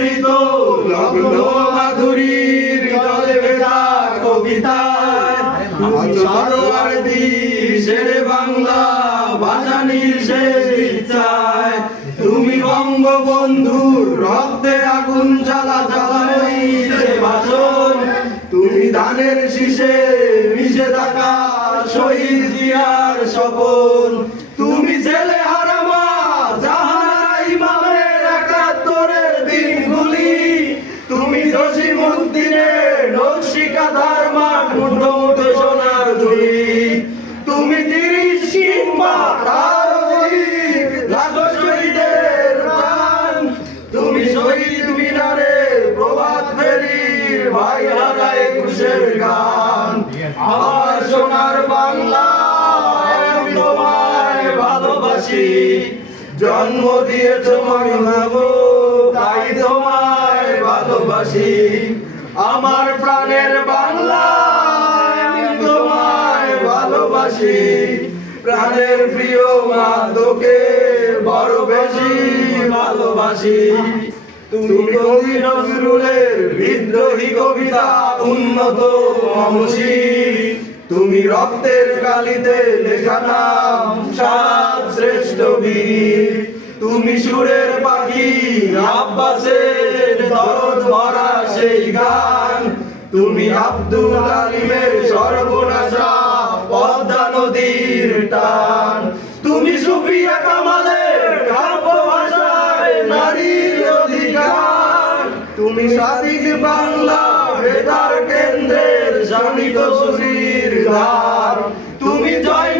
মিশ্রিত লগ্ন মাধুরীর জলে ভেজা কবিতায় সরোয়ার্দী শেরে বাংলা ভাসানির শেষ ইচ্ছায় তুমি বঙ্গবন্ধুর রক্তে আগুন জ্বালা জ্বালাই সে ভাষণ তুমি ধানের শীষে মিশে থাকা শহীদ জিয়ার স্বপন তুমি ছেলে হারামা জাহানারা ইমামের ৭১-এর দিনগুলি তুমি জসিমউদ্দিনের নকশিকাঁথার মাঠ মুঠো মুঠো সোনার ধুলি তুমি ৩০ কিংবা তার অধিক লাখো শহীদের প্রাণ তুমি শহীদ মিনারে প্রভাত ফেরির ভাই হারা ২১-এর গান আমার সোনার বাংলা আমি তোমায় ভালোবাসি জন্ম দিয়েছ মাগো তাই তোমায় ভালোবাসি আমার প্রাণের বাংলা আমি তোমায় ভালোবাসি প্রাণের প্রিয় মা তোকে বড় বেশি ভালোবাসি তুমি কবি নজরুলের বিদ্রোহী কবিতা উন্নত মমসী তুমি রক্তের কালিতে লেখা নাম সাত শ্রেষ্ঠ বীর তুমি সুরের পাখি আব্বাসের দরদ ভরা সেই গান তুমি আব্দুল আলিমের সর্বনাশা পদ্মা নদীর টান তুমি সুফিয়া কামালের কাব্য ভাষায় নারীর অধিকার তুমি স্বাধীন বাংলা বেতার কেন্দ্রের শানিত সুধীর ধার তুমি জয়